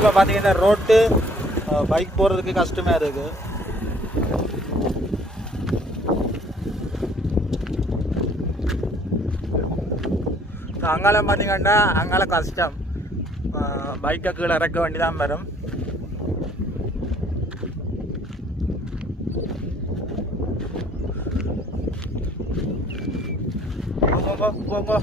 இப்போ பார்த்தீங்கன்னா road bike போகிறதுக்கு கஷ்டமாக இருக்குது அங்கால பார்த்தீங்கன்னா அங்கால கஷ்டம். பைக்கை கீழே இறக்க வேண்டி தான் வரும் போ, போ,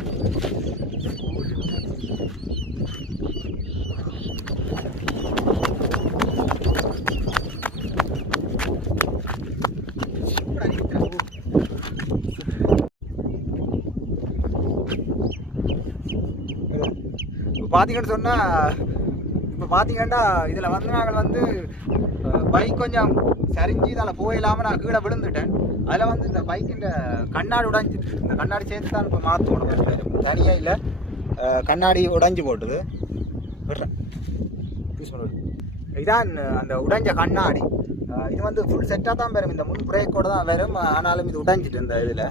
பார்த்தீங்கன்னு சொன்னால் இப்போ பார்த்தீங்கன்னா இதில் வந்து நாங்கள் வந்து பைக் கொஞ்சம் சரிஞ்சு இதில் போயிடாமல் நான் கீழே விழுந்துட்டேன். அதில் வந்து இந்த பைக்கின் கண்ணாடி உடைஞ்சு இந்த கண்ணாடி சேர்த்து தான் இப்போ மாற்றணும் தனியாக இல்லை. கண்ணாடி உடைஞ்சு போட்டுது. விடுறேன். யூஸ் இதான் அந்த உடைஞ்ச கண்ணாடி. இது வந்து ஃபுல் செட்டாக தான் வரும். இந்த முன் பிரேக்கோடு தான் வரும். ஆனாலும் இது உடைஞ்சிட்டு இந்த இதில்.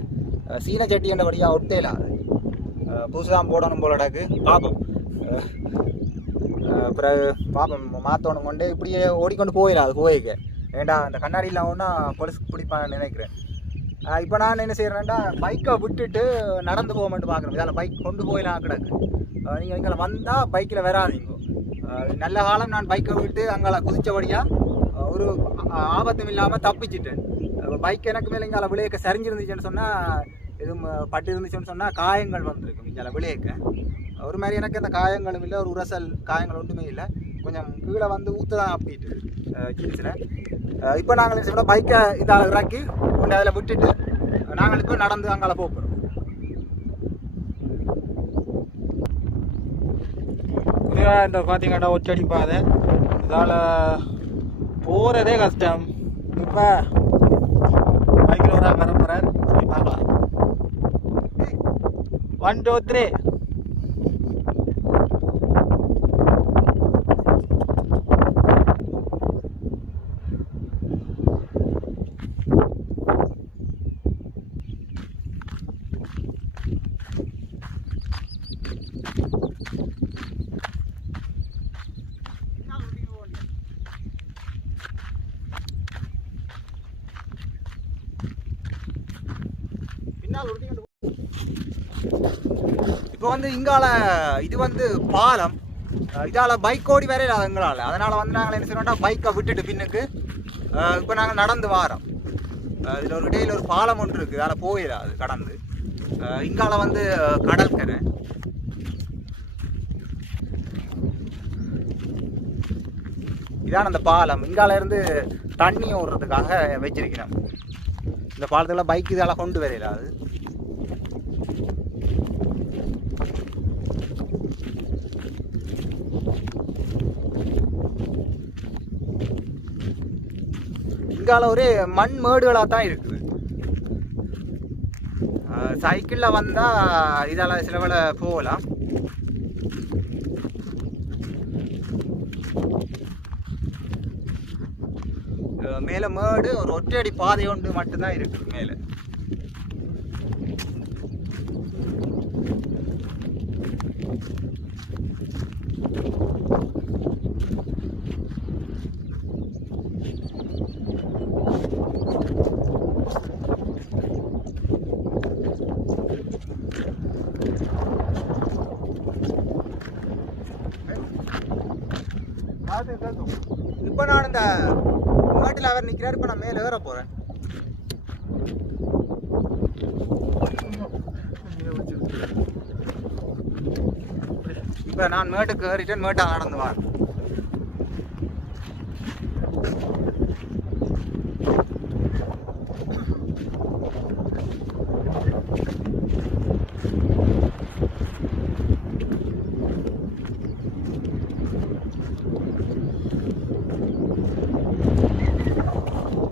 சீன சட்டி என்றபடியாக ஒட்டேலாம் அது புதுசு தான் போடணும் போலடாக்கு பார்ப்போம் பிறகு பார்ப்போம் மாற்றணும் கொண்டு இப்படியே ஓடிக்கொண்டு போயிடலாம் அது போயிக்க ஏண்டா அந்த கண்ணாடி இல்லாமன்னா பொலிஸ் பிடிப்பான்னு நினைக்கிறேன். இப்போ நான் என்ன செய்கிறேன்டா பைக்கை விட்டுட்டு நடந்து போக மட்டும் பார்க்குறேன் இதால் பைக் கொண்டு போயிடலாம் கிடக்கு. நீங்கள் இங்கே வந்தால் பைக்கில் வராதிங்க. நல்ல காலம் நான் பைக்கை விட்டு அங்கே குதித்தபடியாக ஒரு ஆபத்தும் இல்லாமல் தப்பிச்சிட்டேன். பைக் எனக்கு மேலே இங்கே விளையக்க சரிஞ்சிருந்துச்சுன்னு சொன்னால் எதுவும் பட்டு இருந்துச்சுன்னு சொன்னால் காயங்கள் வந்திருக்கும் இங்கே விளையக்க ஒரு மாதிரி எனக்கு அந்த காயங்களும் இல்லை. ஒரு உரசல் காயங்கள் ஒன்றுமே இல்லை. கொஞ்சம் கீழே வந்து ஊற்று தான் அப்படிட்டு ஜீன்ஸில் இப்போ நாங்கள் என்ன பைக்கை இதால் இறக்கி கொண்டு அதில் விட்டுட்டு நாங்கள் இப்போ நடந்து அங்கால போகிறோம் புதிதாக இந்த பார்த்தீங்கன்னா ஒச்சடி பாதை. இதால் போகிறதே கஷ்டம். இப்போ பைக்கில் ஒரு ஆள் வர போகிறார் சரி பார்க்கலாம். ஒன் டூ த்ரீ பின்னால் உருட்டிக்கிட்டு இப்போ வந்து இங்கால இது வந்து பாலம். இதால பைக் ஓடி வேற எங்களால். அதனால வந்து நாங்கள் என்ன செய்யறோம்னா பைக்கை விட்டுட்டு பின்னுக்கு இப்போ நாங்கள் நடந்து வாரோம். இதுல ஒரு இடையில ஒரு பாலம் ஒன்று இருக்குது அதில் போயிடலாம் அது கடந்து இங்கால வந்து கடற்கரை இதான் அந்த பாலம். இங்கால இருந்து தண்ணி ஓடுறதுக்காக வச்சிருக்கிறோம். இந்த பாலத்தில் பைக் இதெல்லாம் கொண்டு வரையில அது ஒரு ஒரே மண் மேடுகளாக தான் இருக்குது. சைக்கிளில் வந்தால் இதால் சில வேலை போகலாம். மேலே மேடு ஒரு ஒற்றையடி பாதை ஒன்று மட்டும்தான் இருக்குது மேலே. இப்போ நான் இந்த மாட்டில் அவர் நிற்கிறார் இப்போ நான் மேலே ஏற போகிறேன் இப்போ நான் மேட்டுக்கு ஏறிட்டேன் மேட்டாக நடந்து வரேன்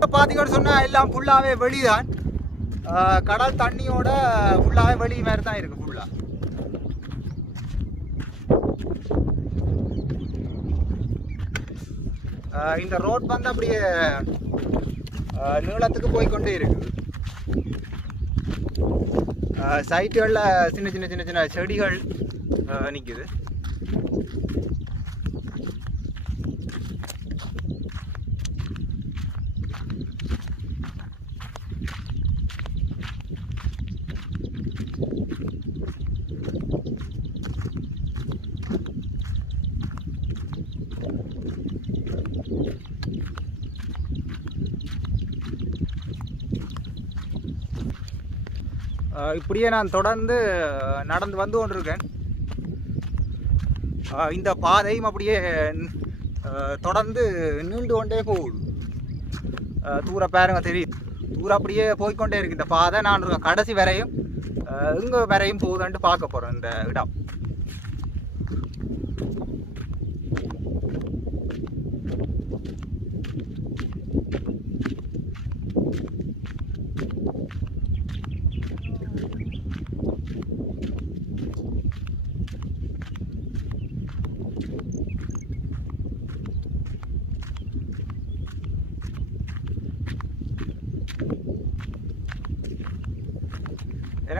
இப்போ பார்த்தீங்கன்னு சொன்னால் எல்லாம் ஃபுல்லாகவே வெளிதான். ஆஹ் கடல் தண்ணியோட ஃபுல்லாகவே வெளி மாதிரி தான் இருக்குது ஃபுல்லாக இந்த ரோட் வந்து அப்படியே ஆஹ் நீளத்துக்கு போய் கொண்டே இருக்குது சைட்டுகளில் சின்ன சின்ன சின்ன சின்ன செடிகள் நிற்குது இப்படியே நான் தொடர்ந்து நடந்து வந்து கொண்டிருக்கேன். இந்த பாதையும் அப்படியே தொடர்ந்து நீண்டு கொண்டே போகுது. தூர பாருங்க தெரியுது. தூரம் அப்படியே போய்க்கொண்டே இருக்கு. இந்த பாதை நான் கடைசி வரையும் எங்கே வரையும் போகுதுன்ட்டு பார்க்க போகிறேன் இந்த இடம்.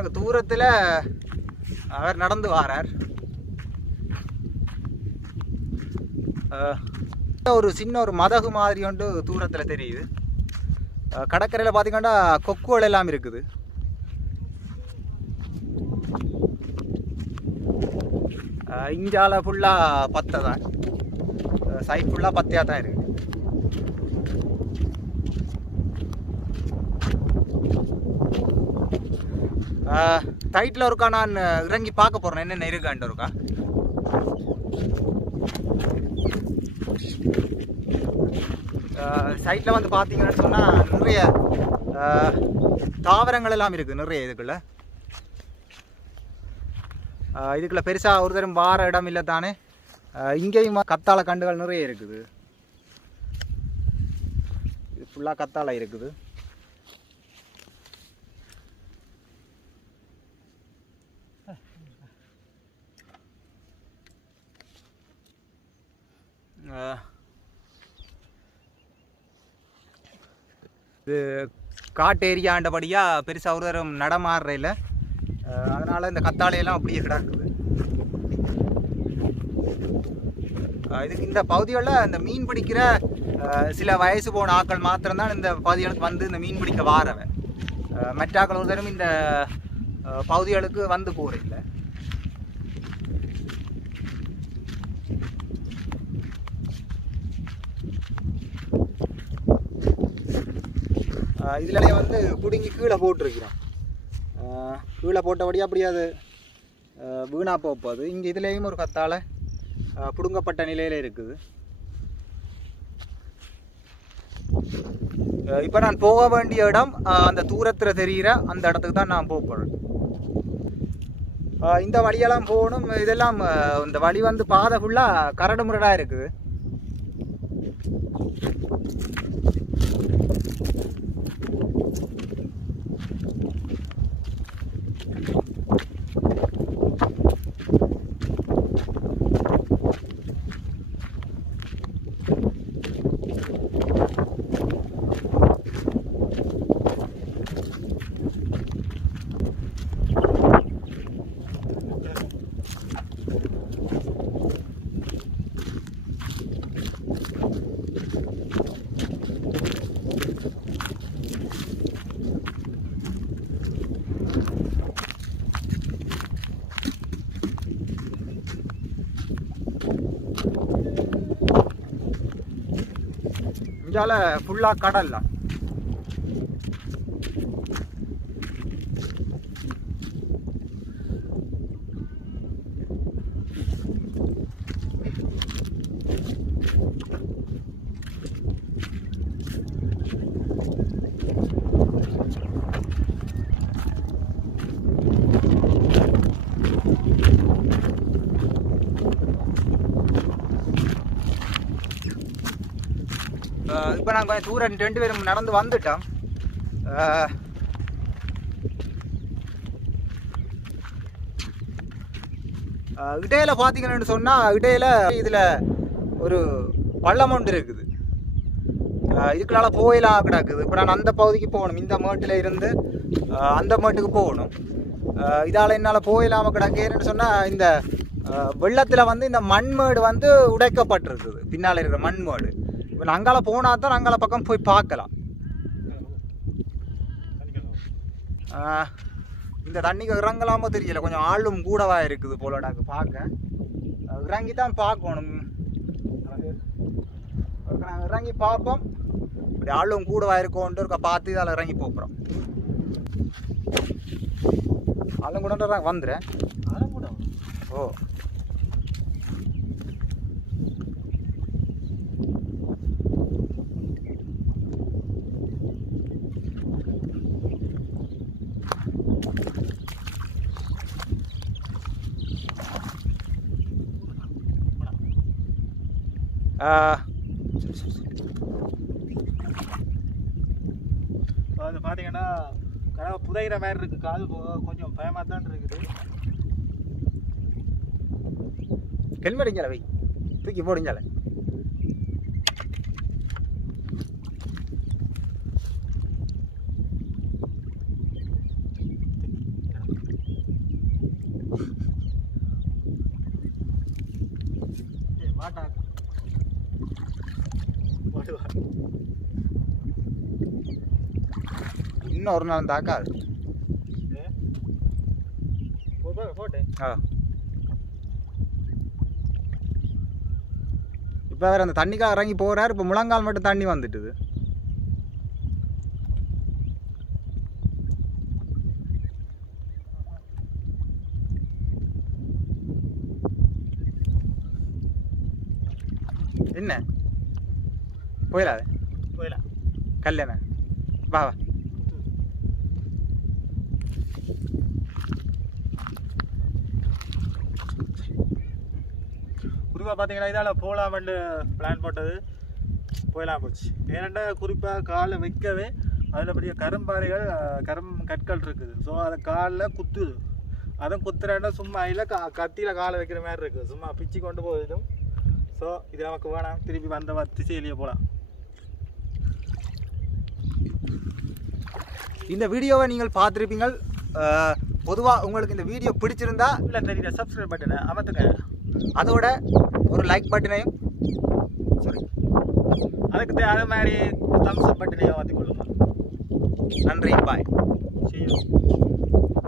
எனக்கு தூரத்தில் அவர் நடந்து வாரார். ஒரு சின்ன ஒரு மதகு மாதிரி ஒன்று தூரத்தில் தெரியுது. கடற்கரையில் பார்த்தீங்கன்னா கொக்குகள் எல்லாம் இருக்குது. இஞ்சால ஃபுல்லாக பத்தை தான் சைட் ஃபுல்லாக பத்தையாக தான் இருக்குது டைட்டில் இருக்கா? நான் இறங்கி பார்க்க போகிறேன் என்னென்ன இருக்காண்டு இருக்கா? சைட்டில் வந்து பார்த்தீங்கன்னு சொன்னால் நிறைய தாவரங்கள் எல்லாம் இருக்குது நிறைய இதுக்குள்ள. இதுக்குள்ள பெருசாக ஒரு தரம் வார இடம் இல்லை தானே. இங்கேயும் கத்தாழை கண்டுகள் நிறைய இருக்குது. இது ஃபுல்லாக கத்தாழை இருக்குது. இது காட்டு ஏரியாண்டபடியாக பெருசாக ஒருவரும் நடமாடுற இல்லை அதனால் இந்த கத்தாழையெல்லாம் அப்படியே கிடக்குது. இது இதுக்கு இந்த பகுதிகளில் இந்த மீன் பிடிக்கிற சில வயசு போன ஆட்கள் மாத்திரம்தான் இந்த பகுதிகளுக்கு வந்து இந்த மீன் பிடிக்க வாரவன் மற்ற ஆக்கள் ஒரு தரம் இந்த பகுதிகளுக்கு வந்து போகிறதில்லை இதுலயே வந்து பிடுங்கி கீழே போட்டிருக்கிறோம். கீழே போட்டபடி அப்படியே அது ஆஹ் போகாது. இங்கே இதுலேயும் ஒரு கத்தால் பிடுங்கப்பட்ட நிலையில் இருக்குது. இப்போ நான் போக வேண்டிய இடம் அந்த தூரத்தில் தெரிகிற அந்த இடத்துக்கு தான் நான் போக போகிறேன் இந்த வழியெல்லாம் போகணும். இதெல்லாம் இந்த வழி வந்து பாதை ஃபுல்லாக கரடு முரடாக இருக்குது. இங்கால ஃபுல்லாக கடல் இப்போ நாங்கள் கொஞ்சம் தூரம் ரெண்டு பேரும் நடந்து வந்துட்டோம். இடையில பார்த்தீங்கன்னு சொன்னால் இடையில இதில் ஒரு பள்ளம் ஒன்று இருக்குது. இதுக்குனால இதுக்குள்ளால கிடக்குது. இப்போ நான் அந்த பகுதிக்கு போகணும். இந்த மேட்டில் இருந்து அந்த மேட்டுக்கு போகணும். இதால் என்னால் போயிலாமல் கிடக்கேன்னு சொன்னால் இந்த வெள்ளத்தில் வந்து இந்த மண்மேடு வந்து உடைக்கப்பட்டிருக்குது. பின்னால் இருக்கிற மண்மேடு. இப்போ அங்கால போனால் தான் அங்கால பக்கம் போய் பார்க்கலாம். இந்த தண்ணிக்கு இறங்கலாமோ தெரியல. கொஞ்சம் ஆளும் கூடவா இருக்குது போலடாக்கு பார்க்க. அஹ் இறங்கி தான் பார்க்கணும். நாங்கள் இறங்கி பார்ப்போம். இப்படி ஆளும் கூடவா இருக்கோன்ட்டு இருக்க பார்த்து அதில் இறங்கி போகிறோம் ஆளும் கூட வந்துடுறேன் ஓ. அது பார்த்தீங்கன்னா கடை புதையிற மாதிரி இருக்குது காது போக கொஞ்சம் பயமாக தான் இருக்குது. ஹெல்மெட் இங்கே வை. தூக்கி போடுஞ்சால ஏய், வாட்டா வாட்டு வா இன்னும் ஒரு நாள் ஆ. இப்போ வேறு அந்த தண்ணிக்காக இறங்கி போகிறாரு இப்போ முழங்கால் மட்டும் தண்ணி வந்துட்டுது. என்ன? போயிடாது. போயிடலாம். கல்யாணம் வா வா. குறிப்பாக பார்த்தீங்கன்னா இதால் போகலாமென்று பிளான் போட்டது. போயிடலாம் போச்சு. ஏனெண்டா குறிப்பாக காலை வைக்கவே அதில் பெரிய கரும்பாறைகள் கரும் கற்கள் இருக்குது. ஸோ அதை காலில் குத்துது. அதுவும் குத்துறேன்னா சும்மா இல்லை கா கத்தியில் காலை வைக்கிற மாதிரி இருக்குது. சும்மா பிச்சு கொண்டு போயிடும் ஸோ இது நமக்கு வேணாம். திருப்பி வந்த திசையிலேயே போகலாம் இந்த வீடியோவை நீங்கள் பார்த்துருப்பீங்கள். பொதுவாக உங்களுக்கு இந்த வீடியோ பிடிச்சிருந்தா இல்லை தெரியல சப்ஸ்கிரைப் பட்டனை அமர்த்துங்க அதோட ஒரு லைக் பட்டனையும் சாரி அதுக்கு அதே மாதிரி தம்ஸ் அப் பட்டனையும் மாற்றிக் நன்றி பாய் செய்யும்